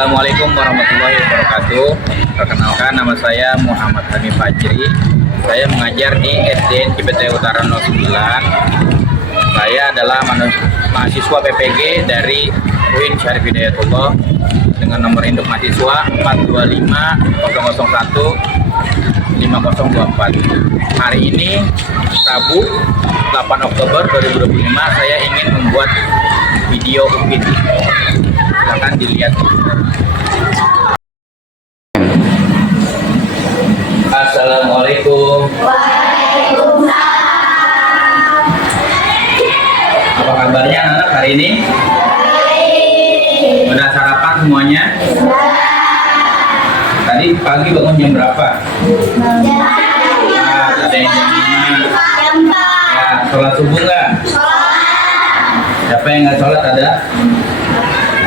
Assalamualaikum warahmatullahi wabarakatuh. Perkenalkan, nama saya Muhammad Hanif Fajri. Saya mengajar di SDN Cipete Utara 09. Saya adalah mahasiswa PPG dari UIN Syarif Hidayatullah dengan nomor induk mahasiswa 425 001 5024. Hari ini Rabu 8 Oktober 2025 saya ingin membuat video UIN. Silakan dilihat. Assalamualaikum. Waalaikumsalam. Apa kabarnya anak hari ini? Baik. Udah sarapan semuanya? Tadi pagi bangun jam berapa? Ada yang jam 5. Ya, sholat subuh nggak? Siapa yang nggak sholat ada?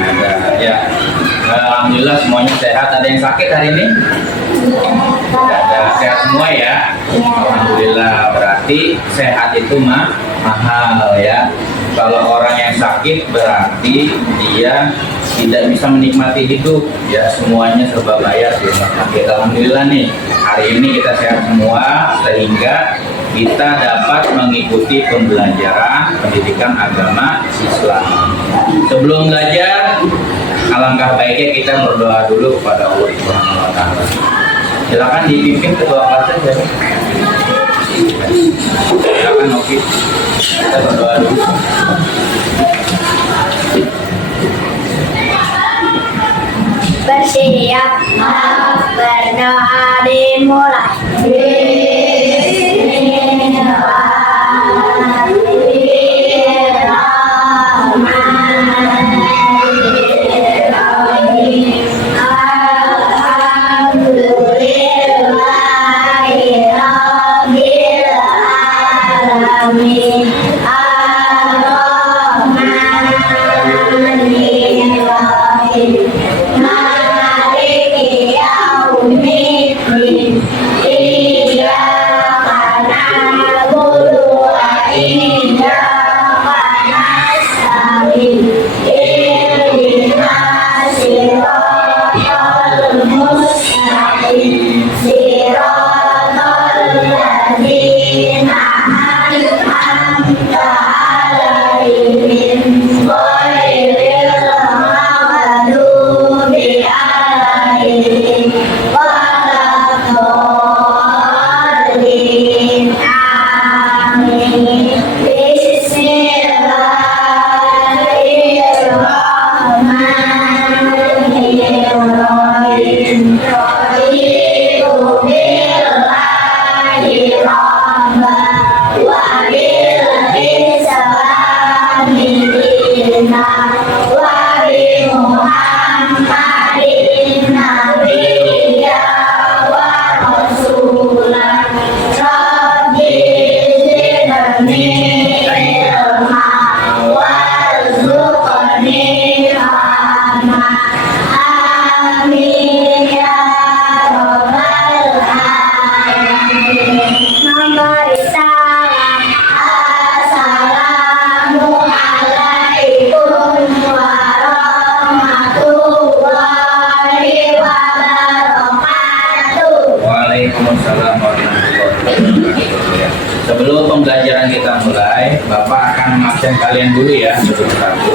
Ada. Ya. Alhamdulillah semuanya sehat. Ada yang sakit hari ini? Tidak ada. Sehat semua ya? Alhamdulillah. Berarti sehat itu mahal ya. Kalau orang yang sakit berarti dia tidak bisa menikmati hidup ya, semuanya serba bayar di rumah sakit. Alhamdulillah nih, hari ini kita sehat semua sehingga kita dapat mengikuti pembelajaran pendidikan agama Islam. Sebelum belajar, alangkah baiknya kita berdoa dulu kepada Allah Subhanahu wa taala. Silakan dipimpin ketua kelasnya ya. Silakan Novi. Kita berdoa dulu. Bersiap berdoa dimulai. Waalaikumsalam warahmatullahi wabarakatuh. Sebelum pembelajaran kita mulai, Bapak akan mengabsen kalian dulu ya satu-satu.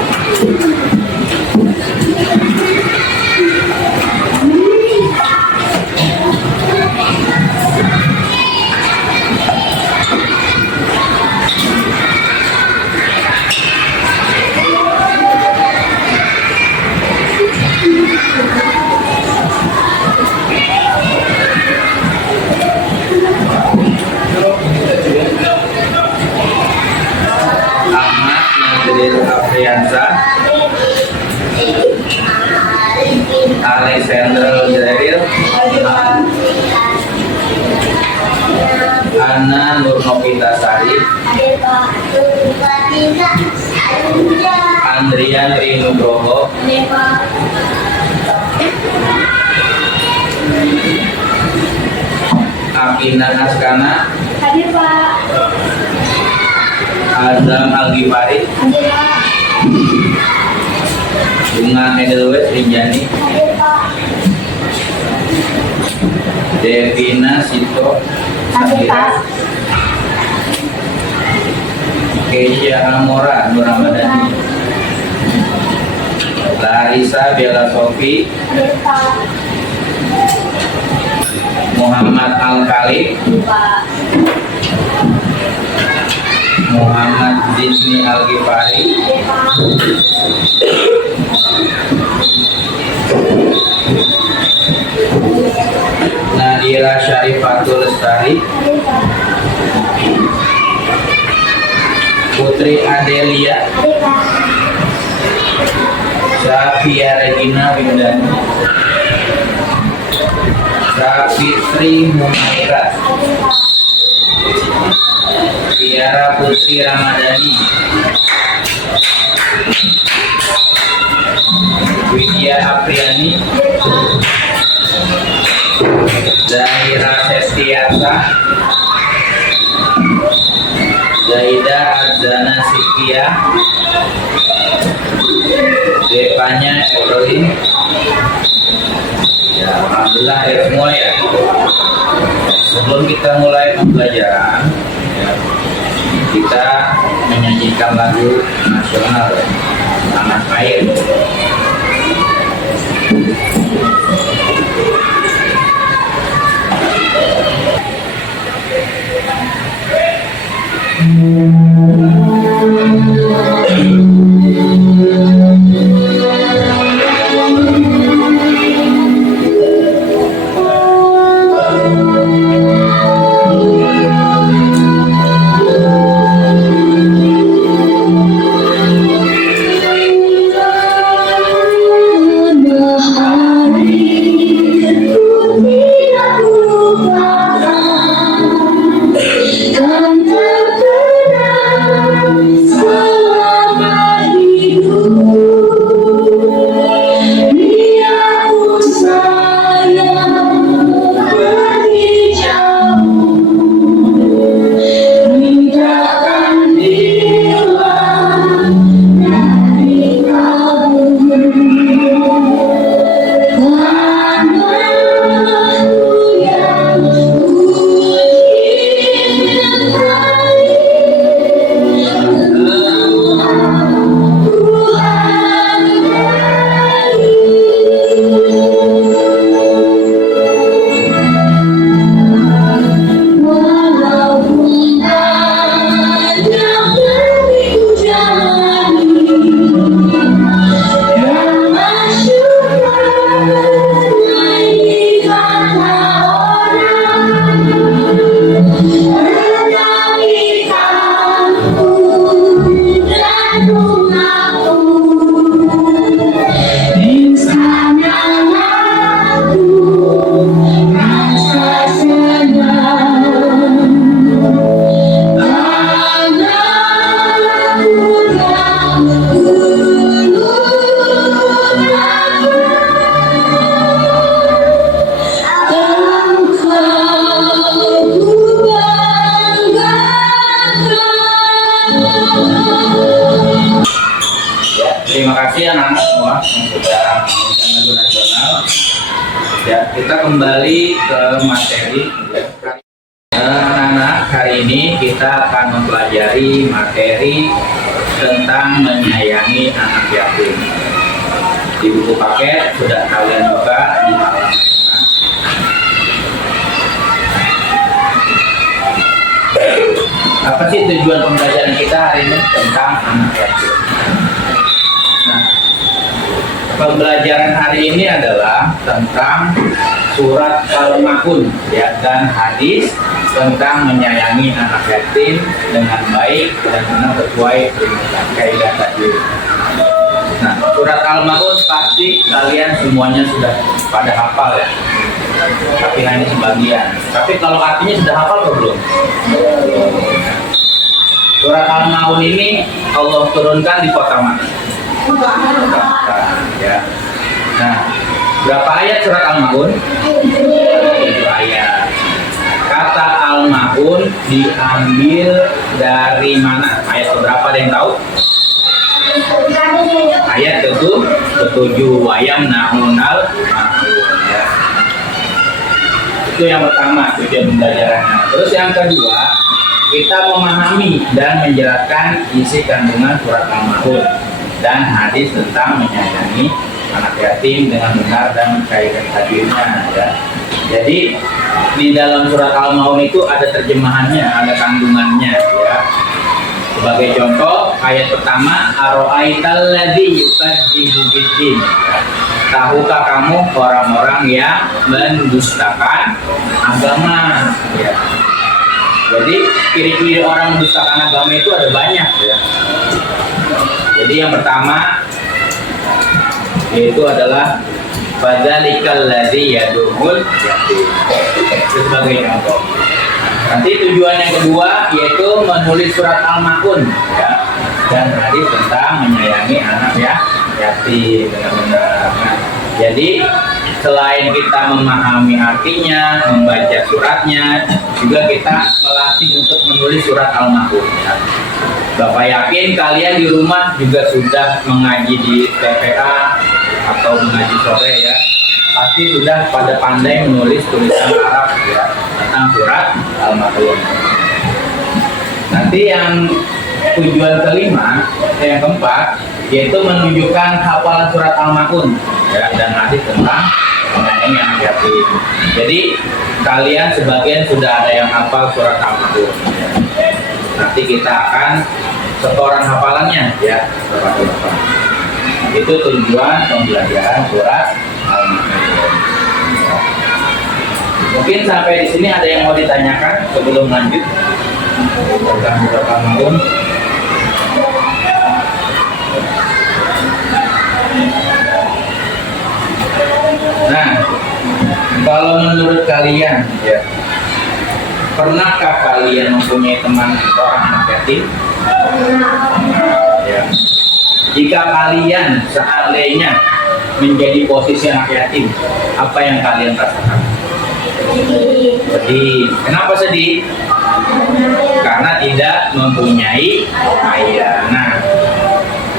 Afriansa, Alexander Jaril, Anna Nurnovitasari, Andrian Rinugroho, Akina Askana, Azam Al-Ghifari, Bunga Edelweiss Rinjani, Hadir Pak. Devina Sito Hadir Pak. Keisha Amora Nur Ramadhani, Larissa Bella Sofi, Hadir Pak. Muhammad Al-Khalid, Hadir Pak. Muhammad Zidni Al-Ghifari, Hadir Pak. Nadira Syarifatul Lestari, Hadir Pak. Putri Adelia, Hadir Pak. Safia Regina Windani, Safitri Mumaira, Hadir Pak. Tiara Putri Ramadhani, Widya Apriani, Hadir Pak. Zahira Sestiasa, Zaida Adzana Sikia, Devanya Evelyn. Ya, alhamdulillah ya semua ya. Sebelum kita mulai pembelajaran, ya, kita menyanyikan lagu nasional ya, Tanah Air. Terima kasih anak-anak semua yang sudah menyanyikan lagu nasional. Ya, kita kembali ke materi. Anak-anak, hari ini kita akan mempelajari materi tentang menyayangi anak yatim. Di buku paket sudah kalian buka di halaman 5. Apa sih tujuan pembelajaran kita hari ini tentang anak yatim? Nah, pembelajaran hari ini adalah tentang surat Al-Ma'un ya, dan hadis tentang menyayangi anak yatim dengan baik dan benar sesuai dengan kaidah tadi. Nah, surat Al-Ma'un pasti kalian semuanya sudah pada hafal ya, tapi hanya sebagian. Tapi kalau artinya sudah hafal atau belum? Surat Al-Ma'un ini Allah turunkan di kota mana? Ya. Nah, berapa ayat surat Al-Ma'un? 7 ayat. Kata Al-Ma'un diambil dari mana? Ayat berapa, ada yang tahu? Ayat ke-7. ketujuh wayam naunal ya. Itu yang pertama tujuan pembelajarannya. Terus yang kedua, kita memahami dan menjelaskan isi kandungan surat Al-Maun dan hadis tentang menyayangi anak yatim dengan benar dan mencairkan hadirnya ya. Jadi di dalam surat Al-Maun itu ada terjemahannya, ada kandungannya ya. Sebagai contoh, ayat pertama, aro'aital ladzi yukadzibu biddin. Tahukah kamu orang-orang yang mendustakan agama ya. Jadi ciri-ciri orang mendustakan agama itu ada banyak ya. Jadi yang pertama yaitu adalah fadzalikal ladzi yad'ul yatim. Itu sebagai contoh. Nanti tujuan yang kedua yaitu menulis surat Al-Maun ya, dan hadis tentang menyayangi anak ya yatim benar-benar. Nah, jadi selain kita memahami artinya, membaca suratnya, juga kita melatih untuk menulis surat Al-Maun ya. Bapak yakin kalian di rumah juga sudah mengaji di TPA atau mengaji sore ya, pasti sudah pada pandai menulis tulisan Arab ya tentang surat Al-Maun. Nanti yang tujuan kelima, yang keempat, yaitu menunjukkan hafalan surat Al-Maun ya, dan hadis tentang menyayangi anak yatim. Jadi kalian sebagian sudah ada yang hafal surat Al-Maun ya. Nanti kita akan setoran hafalannya ya kepada Bapak. Itu tujuan pembelajaran surat Al-Maun. Mungkin sampai di sini ada yang mau ditanyakan sebelum lanjut tentang surat Al-Maun. Nah, kalau menurut kalian ya, pernahkah kalian mempunyai teman orang anak yatim? Ya. Jika kalian seandainya menjadi posisi anak yatim, apa yang kalian rasakan? Sedih. Kenapa sedih? Karena tidak mempunyai ayah. Nah,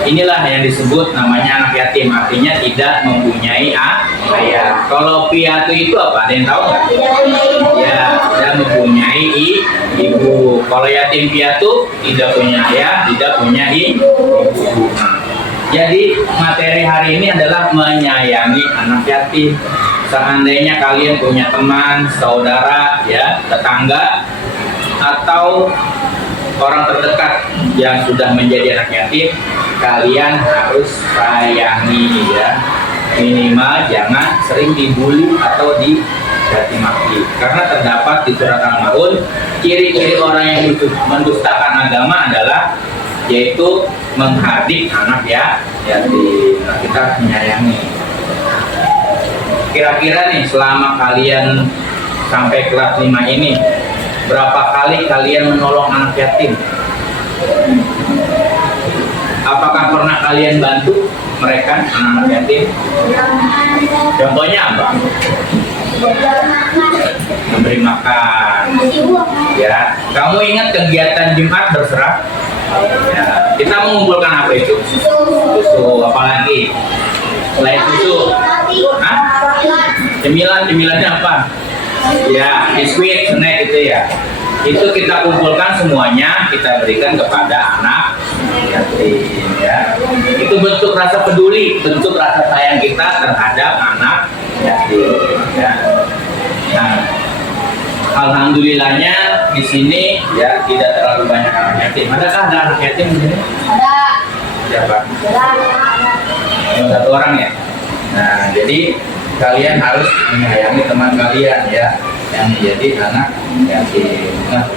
inilah yang disebut namanya anak yatim, artinya tidak mempunyai ayah. Kalau piatu itu apa? Ada yang tahu nggak? Ya, tidak mempunyai ibu. Kalau yatim piatu tidak punya ayah, tidak punya ibu. Jadi materi hari ini adalah menyayangi anak yatim. Seandainya kalian punya teman, saudara, ya, tetangga, atau orang terdekat yang sudah menjadi anak yatim, kalian harus sayangi ya. Minimal jangan sering dibully atau dicaci maki. Karena terdapat di surat Al-Maun ciri-ciri orang yang mendustakan agama adalah yaitu menghardik anak ya yatim. Nah, kita harus menyayangi. Kira-kira nih selama kalian sampai kelas 5 ini berapa kali kalian menolong anak yatim? Apakah pernah kalian bantu mereka anak yatim? Contohnya apa? Memberi makan. Ya, kamu ingat kegiatan Jumat berserah? Ya, kita mengumpulkan apa itu? Susu, apalagi? Selain susu, cemilannya apa? Ya, biskuit, snack gitu ya. Itu kita kumpulkan semuanya, kita berikan kepada anak yatim ya. Itu bentuk rasa peduli, bentuk rasa sayang kita terhadap anak yatim ya. Nah, alhamdulillahnya di sini ya tidak terlalu banyak anak yatim. Adakah ada anak yatim di sini? Ada. Siapa? Cuma satu orang ya. Nah, jadi kalian harus menyayangi teman kalian ya yang menjadi anak yatim. Nah,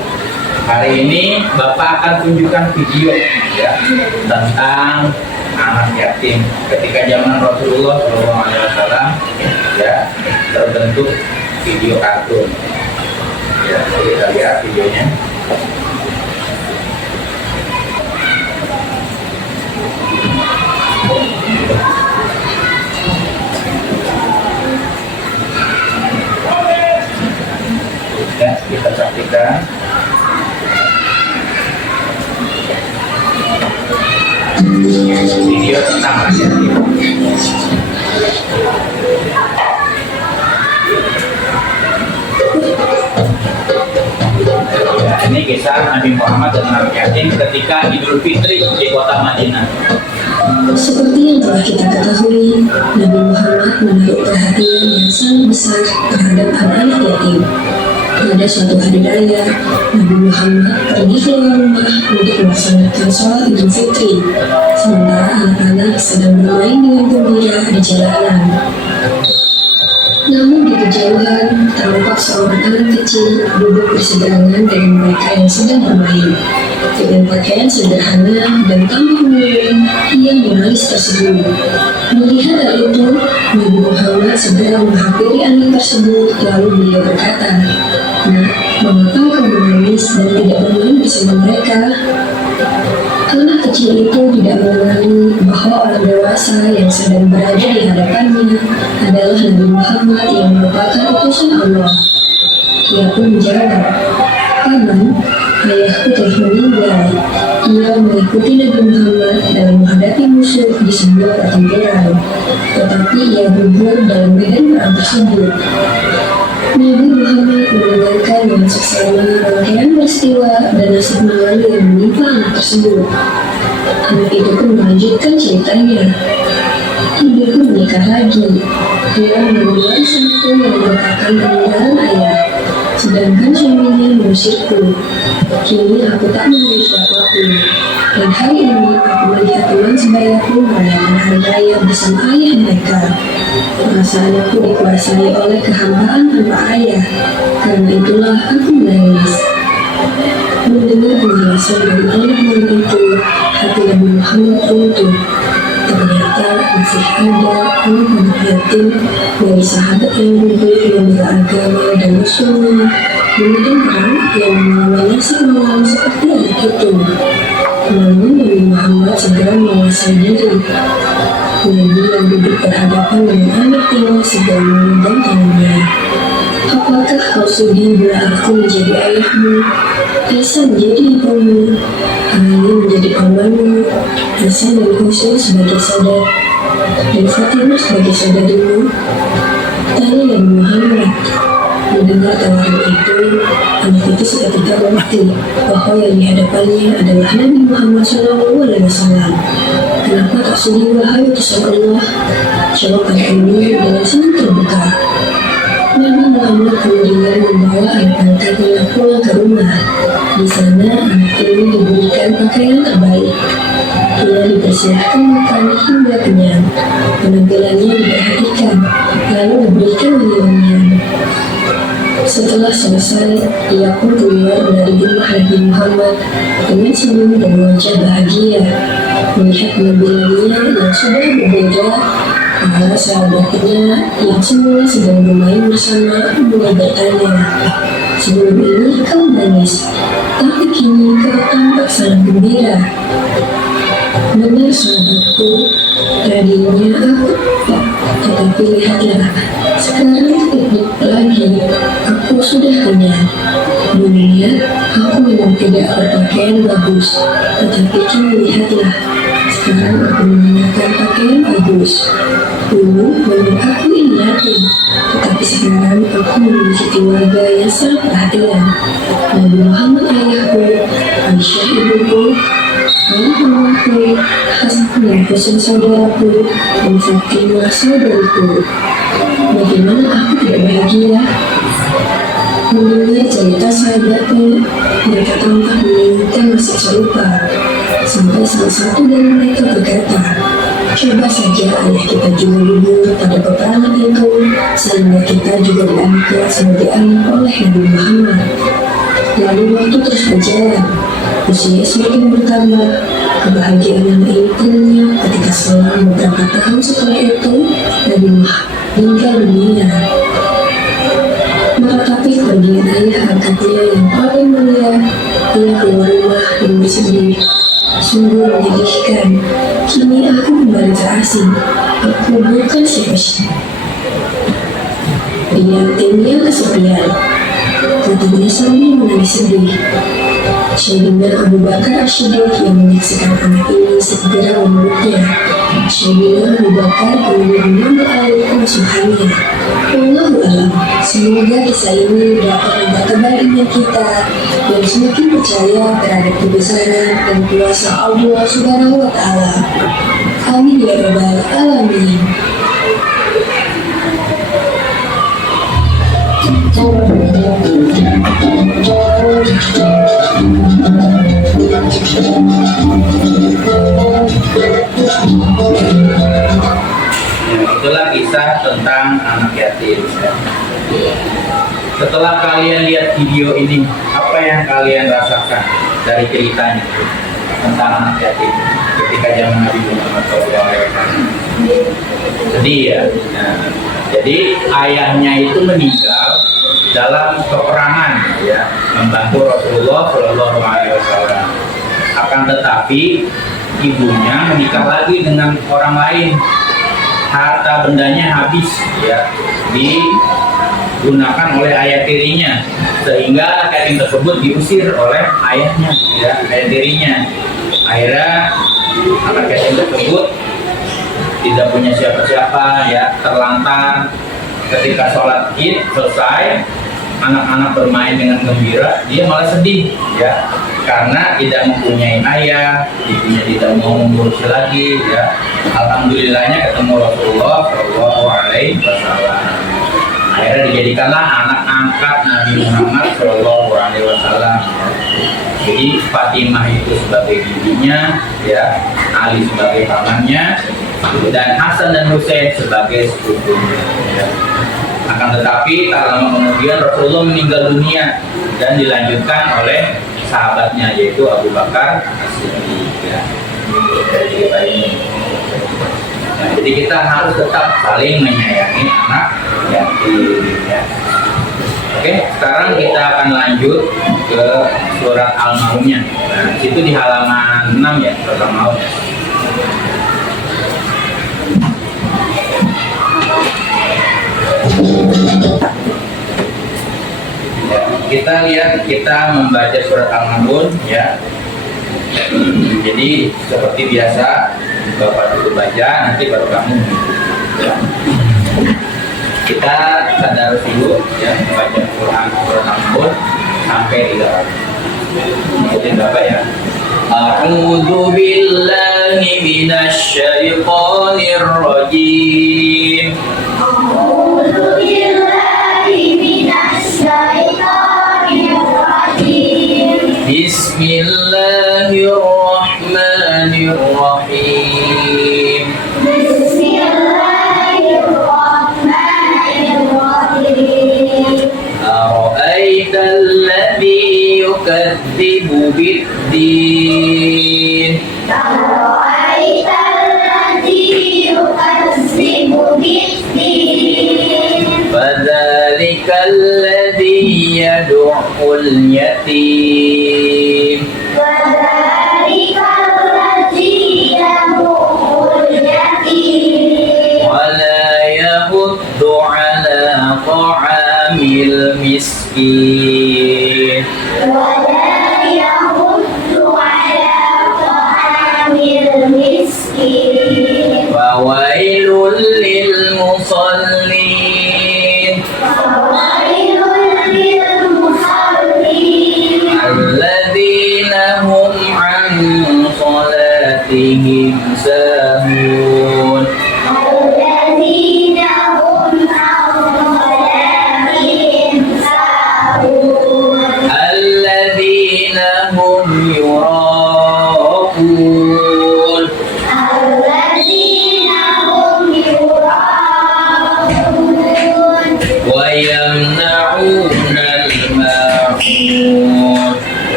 hari ini Bapak akan tunjukkan video ya tentang anak yatim ketika zaman Rasulullah SAW ya terbentuk video kartun. Ya, kita lihat videonya. Ya, kita saksikan. Video tentang anak yatim. ini kisah Nabi Muhammad dan anak yatim ketika Idul Fitri di kota Madinah. Seperti yang telah kita ketahui, Nabi Muhammad menaruh perhatian yang sangat besar terhadap anak-anak yatim. Pada suatu hari raya, Nabi Muhammad pergi keluar rumah untuk melaksanakan sholat Idul Fitri, sementara anak-anak sedang bermain dengan gembira di jalanan. Namun di kejauhan, tampak seorang anak kecil duduk berseberangan dengan mereka yang sedang bermain. Dengan pakaian sederhana dan tampak murung, ia menangis tersebut. Melihat hal itu, Nabi Muhammad segera menghampiri anak tersebut, lalu beliau berkata, "Nah, mengapa kamu menangis dan tidak bermain bersama mereka?" Anak kecil itu tidak mengenali bahwa orang dewasa yang sedang berada di hadapannya adalah Nabi Muhammad yang merupakan utusan Allah. Ia pun menjawab, "Paman, ayahku telah meninggal." Ia mengikuti Nabi Muhammad dalam menghadapi musuh di sebuah pertempuran, tetapi ia gugur dalam medan perang tersebut. Nabi Muhammad mendengarkan dengan seksama rangkaian peristiwa dan nasib malu yang menimpa anak tersebut. Anak itu pun melanjutkan ceritanya. Ibuku menikah lagi. Ia mengambil warisanku yang merupakan peninggalan ayah, sedangkan suaminya mengusirku. Kini aku tak memiliki apapun. Dan hari ini aku melihat teman sebayaku merayakan hari raya bersama ayah mereka. Perasaan aku dikuasai oleh kehambaan tanpa ayah. Karena itulah aku menangis. Mendengar penjelasan dari anak murid itu, hati Nabi Muhammad runtuh. Ternyata masih ada anak-anak yatim dari sahabat yang hidup yang beragama dan musuhnya di medan perang yang mengalami nasib malam seperti anak itu. Namun Nabi Muhammad segera menguasai diri. Nabi yang duduk berhadapan dengan anak tinggal segera memegang tangannya. "Apakah kau sudi bila aku menjadi ayahmu, Esa menjadi ibumu, Ali menjadi pamanmu, Hasan dan Husain sebagai saudara, dan Fatimah sebagai saudarimu?" Tanya Nabi Muhammad. Mendengar tawaran itu, anak itu seketika mengerti bahwa yang di hadapannya adalah Nabi Muhammad SAW. "Kenapa tak sudi wahai utusan Allah?" Jawab anak ini dengan sangat terbuka. Nabi Muhammad kemudian membawa anak-anaknya pulang ke rumah. Di sana anak ini diberikan pakaian terbaik. Ia dipersilahkan makan hingga kenyang. Penampilannya diperhatikan, lalu diberikan wangi-wangian. Setelah selesai, ia pun keluar dari rumah Nabi Muhammad dengan senyum dan wajah bahagia. Melihat penampilannya yang sudah berbeda, para sahabatnya yang semula sedang bermain bersama mulai bertanya, "Sebelum ini kau menangis, tapi kini kau tampak sangat gembira." "Benar sahabatku, tadinya aku tetapi lihatlah, sekarang tidak lagi, aku sudah kenyang. Dulunya aku memang tidak berpakaian bagus, tetapi kini lihatlah, sekarang aku menggunakan pakaian bagus. Dulu memang aku ini yatim, tetapi sekarang aku memiliki keluarga yang sangat perhatian. Nabi Muhammad ayahku, Aisyah ibuku, Ali mamaku, Hasan dan Husain saudaraku, dan Fatimah saudariku. Bagaimana aku tidak bahagia?" Mendengar cerita sahabatnya, mereka tampak menginginkan nasib serupa. Sampai salah satu dari mereka berkata, "Coba saja ayah kita juga gugur pada peperangan itu, sehingga kita juga diangkat sebagai anak oleh Nabi Muhammad." Lalu waktu terus berjalan, usia semakin bertambah. Kebahagiaan yang intinya ketika selang beberapa tahun setelah itu, Nabi Muhammad meninggal dunia. Meratapi kepergian ayah angkatnya yang paling mulia, ia keluar rumah dan bersedih. "Sungguh menyedihkan, kini aku kembali terasing, aku bukan siapa-siapa. Dia timnya kesepian," katanya sambil menangis sedih. Sayyidina Abu Bakar As-Siddiq yang menyaksikan anak ini segera memeluknya. Sayyidina Abu Bakar kemudian mengambil air pengasuhannya. Wallahu a'lam. Semoga kisah ini dapat membuka iman kita dan semakin percaya terhadap kebesaran dan kuasa Allah Subhanahu wa Ta'ala. Amin ya rabbal alamin. Itulah kisah tentang anak yatim. Setelah kalian lihat video ini, apa yang kalian rasakan dari ceritanya tentang anak yatim ketika zaman Nabi Muhammad SAW? Sedih ya. Nah, jadi ayahnya itu meninggal dalam peperangan, ya, membantu Rasulullah SAW. Akan tetapi ibunya menikah lagi dengan orang lain. Harta bendanya habis, ya, digunakan oleh ayah tirinya, sehingga anak yatim tersebut diusir oleh ayahnya, ya, ayah tirinya. Akhirnya anak yatim tersebut tidak punya siapa-siapa, ya, terlantar. Ketika sholat id selesai, anak-anak bermain dengan gembira, dia malah sedih, ya, karena tidak mempunyai ayah, ibunya tidak mau mengurusi lagi, ya. Alhamdulillahnya ketemu Rasulullah Shallallahu Alaihi Wasallam. Akhirnya dijadikanlah anak angkat Nabi Muhammad Shallallahu Alaihi Wasallam. Jadi Fatimah itu sebagai bibinya, ya, Ali sebagai pamannya, dan Hasan dan Husain sebagai sepupunya, ya. Akan tetapi tak lama kemudian Rasulullah meninggal dunia dan dilanjutkan oleh sahabatnya, yaitu Abu Bakar As-Siddiq, ya. Nah, jadi kita harus tetap saling menyayangi anak yatim, ya. Oke, sekarang kita akan lanjut ke surat Al-Maun-nya. Nah, situ di halaman 6, ya, surat Al-Maun. Ya, kita lihat, kita membaca surat Al-Maun, ya. Jadi seperti biasa, Bapak dulu baca, nanti baru kamu, ya. Kita sadar dulu, ya, membaca Quran surat Al-Maun sampai 3 kali. Ikutin Bapak, ya. A'udzu billahi minasy syaithanir rajim. Bismillahirrahmanirrahim. Ara'aita alladhi yukadzibu bid-din. Fadzalika alladhi yad'ul yatim. Miskin. Fawailul lil musallin. Alladzina hum an salatihim sahun.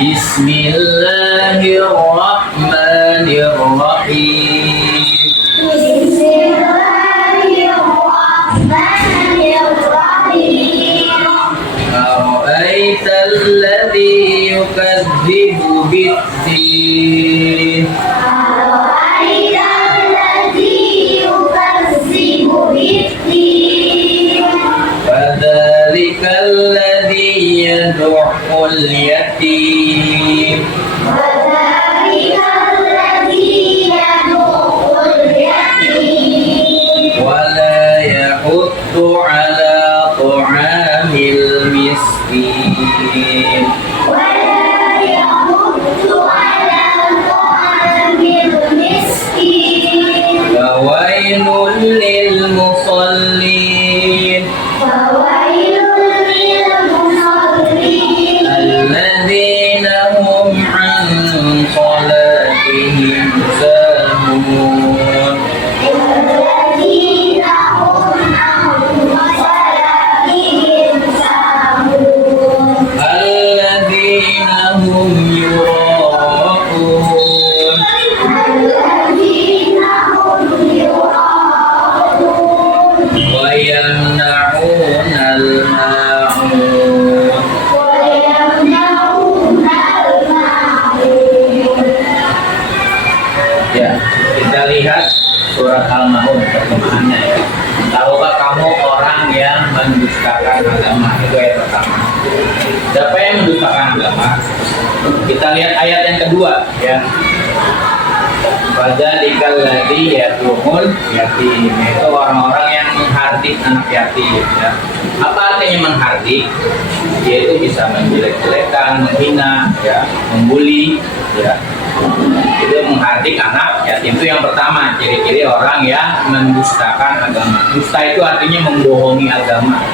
Bismillahirrahmanirrahim. yukadzibu biddin. Fadzalikal ladzi yad'ul yatim. Wala yahuddu ala ta'amil miskin. Fawailul lil musallin. Alladzina hum an salatihim sahun. Alladzina hum yura'un. Wa yamna'unal ma'un. Ya, kita lihat surat Al-Maun terjemahannya ya. Tahukah kamu orang yang mendustakan agama? Itu ayat pertama. Siapa yang mendustakan agama? Kita lihat ayat yang kedua ya. Fadzalikal ladzi yad'ul yatim, itu orang-orang yang menghardik anak yatim ya. Apa artinya menghardik? Yaitu bisa menjelek-jelekan, menghina ya, membuli ya. Itu menghardik anak yatim. Itu yang pertama, ciri-ciri orang yang mendustakan agama. Dusta itu artinya membohongi agama.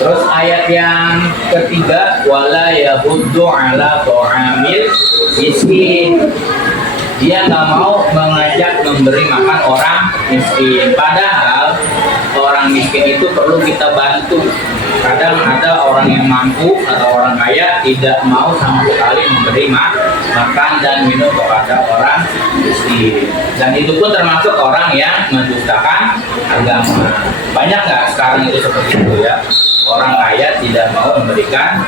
Terus ayat yang ketiga, wala yahuddu ala ta'amil miskin. Dia nggak mau mengajak memberi makan orang miskin. Padahal orang miskin itu perlu kita bantu. Kadang ada orang yang mampu atau orang kaya tidak mau sama sekali memberi makan dan minum kepada orang miskin. Dan itu pun termasuk orang yang mendustakan agama. Banyak nggak sekarang itu seperti itu ya? Orang kaya tidak mau memberikan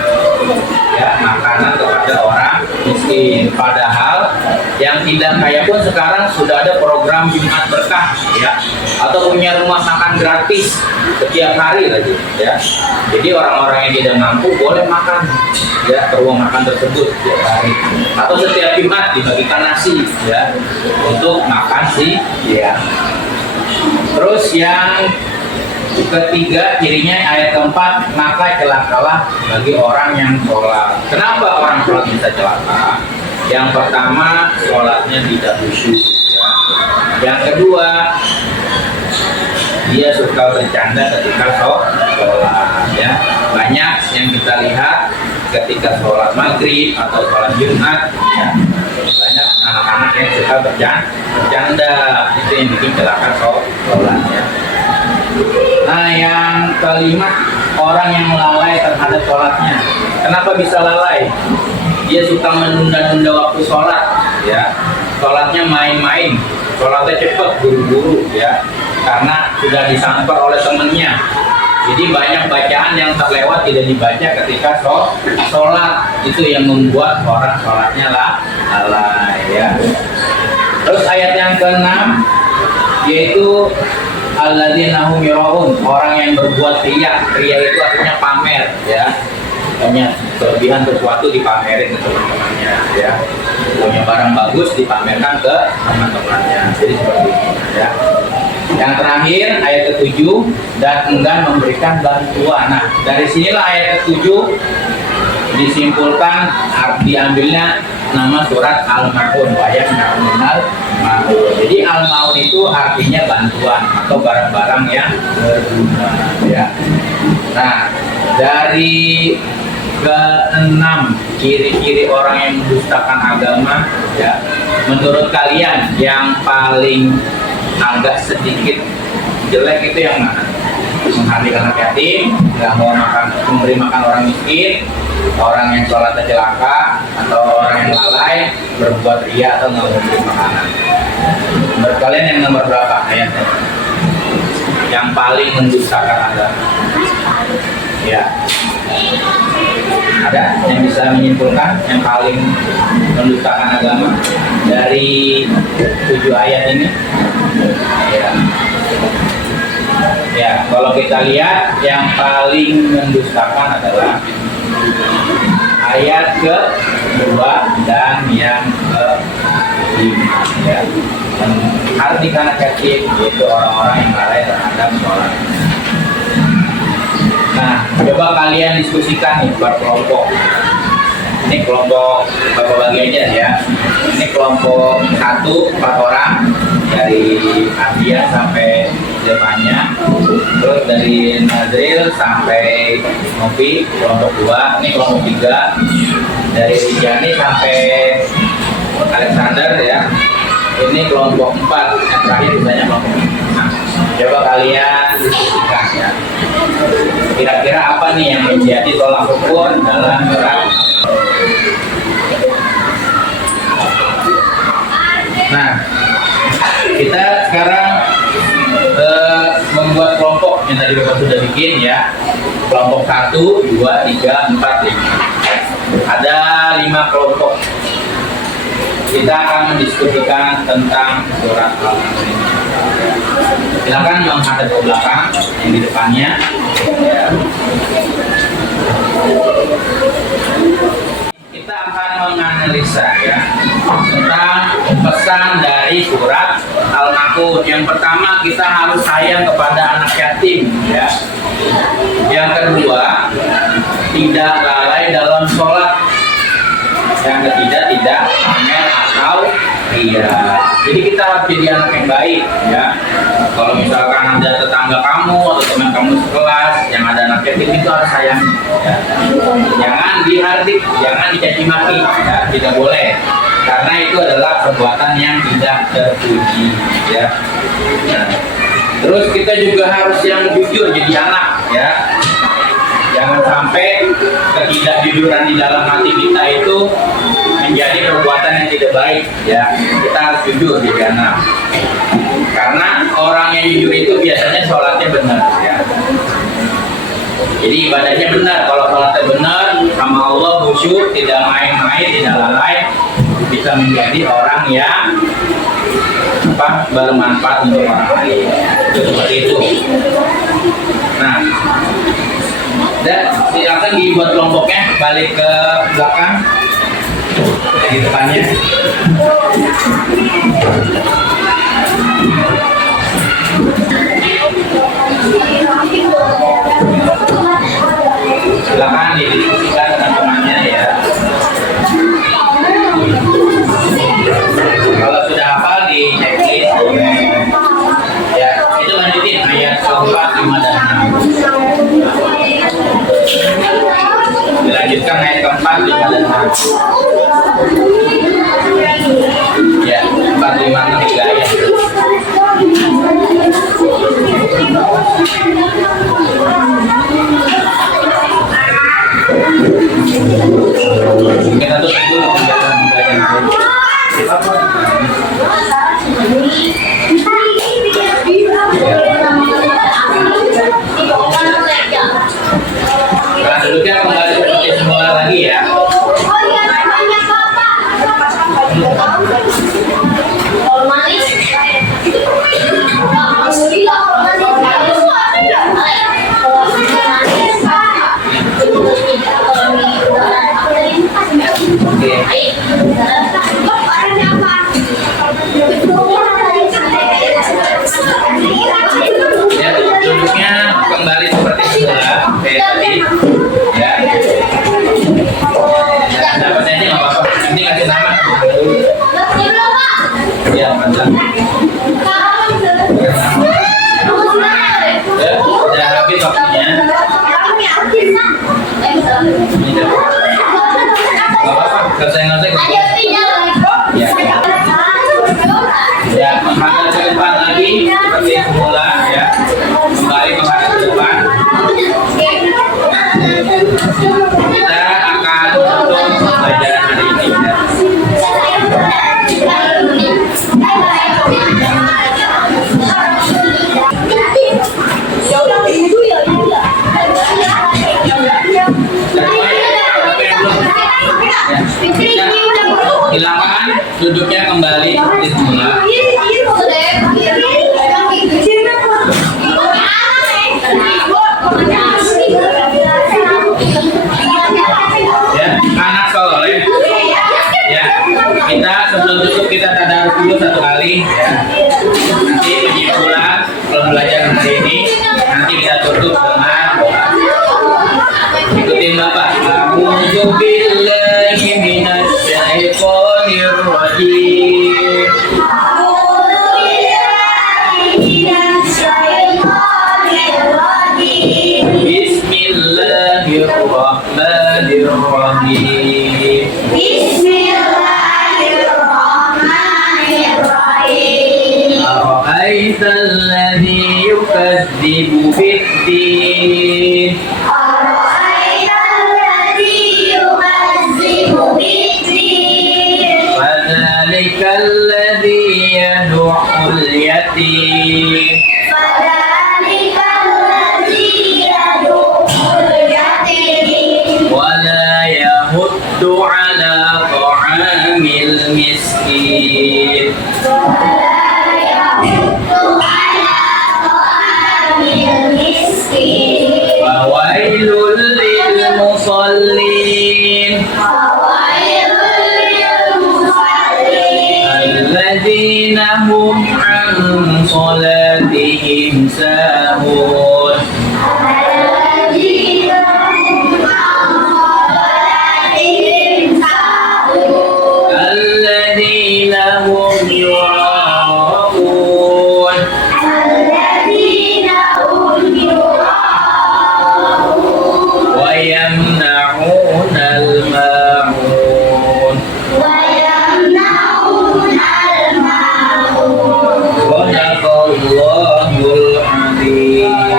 ya makanan kepada orang miskin. Padahal yang tidak kaya pun sekarang sudah ada program Jumat Berkah ya, atau punya rumah makan gratis setiap hari lagi ya. Jadi orang-orang yang tidak mampu boleh makan ya ke ruang makan tersebut setiap hari, atau setiap Jumat dibagikan nasi ya untuk makan sih ya. Terus yang ketiga, cirinya ayat keempat, maka celakalah bagi orang yang sholat. Kenapa orang sholat bisa celaka? Yang pertama, sholatnya tidak khusyuk ya. Yang kedua, dia suka bercanda ketika sholat ya. Banyak yang kita lihat ketika sholat maghrib atau sholat Jumat ya, banyak anak-anak yang suka bercanda. Itu yang bikin celaka sholat ya. Nah, yang kelima, orang yang lalai terhadap sholatnya. Kenapa bisa lalai? Dia suka menunda-nunda waktu sholat ya. Sholatnya main-main, sholatnya cepat, buru-buru ya, karena sudah disamper oleh temennya. Jadi banyak bacaan yang terlewat tidak dibaca ketika sholat. Itu yang membuat orang sholatnya lalai ya. Terus ayat yang keenam, yaitu alladzina hum yura'un, orang yang berbuat riya. Riya itu artinya pamer ya. Banyak kelebihan sesuatu dipamerin ke teman-temannya ya. Punya barang bagus dipamerkan ke teman-temannya. Jadi seperti itu ya. Yang terakhir ayat ke-7, dan enggan memberikan bantuan. Nah, dari sinilah ayat ke-7 disimpulkan diambilnya nama surat Al-Maun, ayat Al-Maun. Jadi Al-Maun itu artinya bantuan atau barang-barang yang berguna ya. Nah, dari keenam ciri-ciri orang yang mendustakan agama ya, menurut kalian yang paling agak sedikit jelek itu yang mana? Menghardik anak yatim, nggak mau memberi makan orang miskin, orang yang sholatnya celaka, atau orang yang lalai, berbuat riya atau nggak mau memberi makanan. Menurut kalian yang nomor berapa ayatnya? Yang paling mendustakan agama? Ya. Ada yang bisa menyimpulkan yang paling mendustakan agama dari 7 ayat ini? Ya. Ya, kalau kita lihat yang paling mendustakan adalah ayat ke-2 dan yang ke-5 ya. Artikan negatif yaitu orang-orang yang lalai terhadap sholat. Nah, coba kalian diskusikan nih per kelompok. Ini kelompok Bapak bagi aja ya. Ini kelompok 1 4 orang dari Abia sampai depannya, terus dari Nazril sampai Novi kelompok 2, ini kelompok 3 dari Rijani sampai Alexander ya, ini kelompok 4 yang terakhir misalnya kelompok 5. Nah, coba kalian diskusikan ya, kira-kira apa nih yang menjadi tolak ukur dalam surat. Nah, kita sekarang membuat kelompok yang tadi Bapak sudah bikin ya. Kelompok 1, 2, 3, 4, 5. Ada 5 kelompok. Kita akan mendiskusikan tentang surat Al-Nasr. Silakan menghadap ke belakang yang di depannya. Ya. Kita akan menganalisa ya tentang pesan dari surat Al-Nasr. Yang pertama, kita harus sayang kepada anak yatim ya. Yang kedua, tidak lalai dalam sholat. Yang ketiga, tidak pamer atau ria. Jadi kita harus jadi anak yang baik ya. Kalau misalkan ada tetangga kamu atau teman kamu sekelas yang ada anak yatim, itu harus sayang ya. Jangan dihardik, jangan dicaci maki ya, tidak boleh. Karena itu adalah perbuatan yang tidak terpuji ya. Nah, terus kita juga harus yang jujur jadi anak ya. Jangan sampai ketidakjujuran di dalam hati kita itu menjadi perbuatan yang tidak baik ya. Kita harus jujur jadi anak. Karena orang yang jujur itu biasanya sholatnya benar ya. Jadi ibadahnya benar. Kalau sholatnya benar sama Allah, khusyuk, tidak main-main, tidak lalai, bisa menjadi orang yang bermanfaat untuk orang lain. Itu seperti itu. Nah, dan silakan dibuat kelompoknya balik ke belakang di depannya. Silakan didiskusikan dengan temannya ya. Kalau sudah hafal di checklist ya, itu lanjutin ayat keempat, 5 dan 6. Dilanjutkan ayat keempat, 5 dan 6. Ya, 4, 5, 6, 3 ayat. Kita tutup dulu kegiatan pembelajaran. Nah, duduknya kembali seperti semula lagi ya. Ya, duduknya kembali seperti semula kayak tadi ya. Dapat aja nggak apa-apa, ini kasih nama ya, mantap ya. Udah habis waktunya. Nggak apa-apa, selesai ya. Ya, menghadap ke depan lagi seperti semula ya. Kembali menghadap ke depan. Kita akan tutup pembelajaran hari ini ya. Silakan duduknya kembali seperti semula. Ya, anak soleh. Ya, kita sebelum tutup kita tadarus dulu satu kali. Ya. Nanti penyimpulan pembelajaran hari ini nanti kita tutup dengan doa. Ikutin Bapak. A'udzu billahi minasy syaithanir rajim. Bismillahirrahmanirrahim. أرأيت الذي يكذب بالدين فذلك الذي يدع اليتيم ولا يحض على طعام المسكين فويل للمصلين الذين هم عن صلاتهم ساهون الذين هم يراءون ويمنعون الماعون صدق الله العظيم.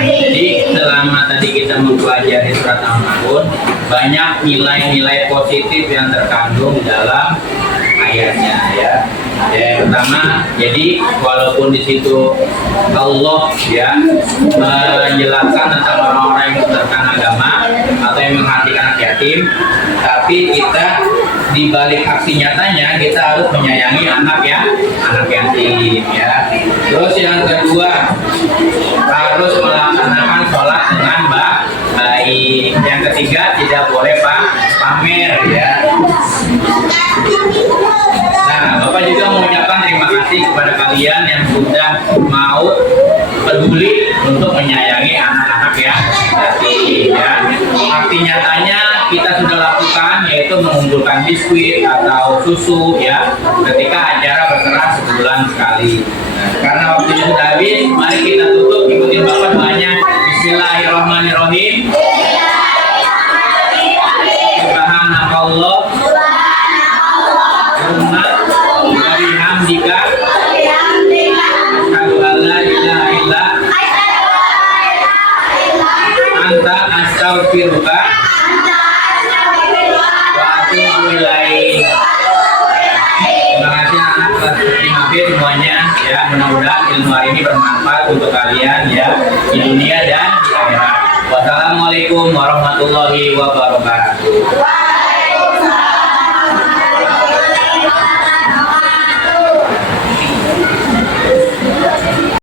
Jadi selama tadi kita mempelajari surat Al-Maun, banyak nilai-nilai positif yang terkandung di dalam ayatnya ya. Yang pertama, jadi walaupun di situ Allah ya menjelaskan tentang orang-orang yang menerapkan agama atau yang memperhatikan anak yatim, tapi kita di balik aksi nyatanya kita harus menyayangi anak yatim ya. Terus yang kedua, harus melaksanakan sholat dengan baik. Yang ketiga, tidak boleh pamer ya. Nah, Bapak juga mengucapkan terima kasih kepada kalian yang sudah mau peduli untuk menyayangi anak-anak yatim ya. Arti nyatanya kita sudah lakukan yaitu mengumpulkan biskuit atau susu ya ketika acara berkeras sebulan sekali. Nah, karena waktunya sudah habis, mari kita tutup, ikutin Bapak doanya. Bismillahirrahmanirrahim. Subhanakallah. Dari hamdika asyhadu an la ilaha illa anta astaghfiruka wa atubu ilaik. Terima kasih anak kelas 5B semuanya ya, mudah-mudahan ilmu hari ini bermanfaat untuk kalian ya di dunia dan di akhirat. Wassalamualaikum warahmatullahi wabarakatuh.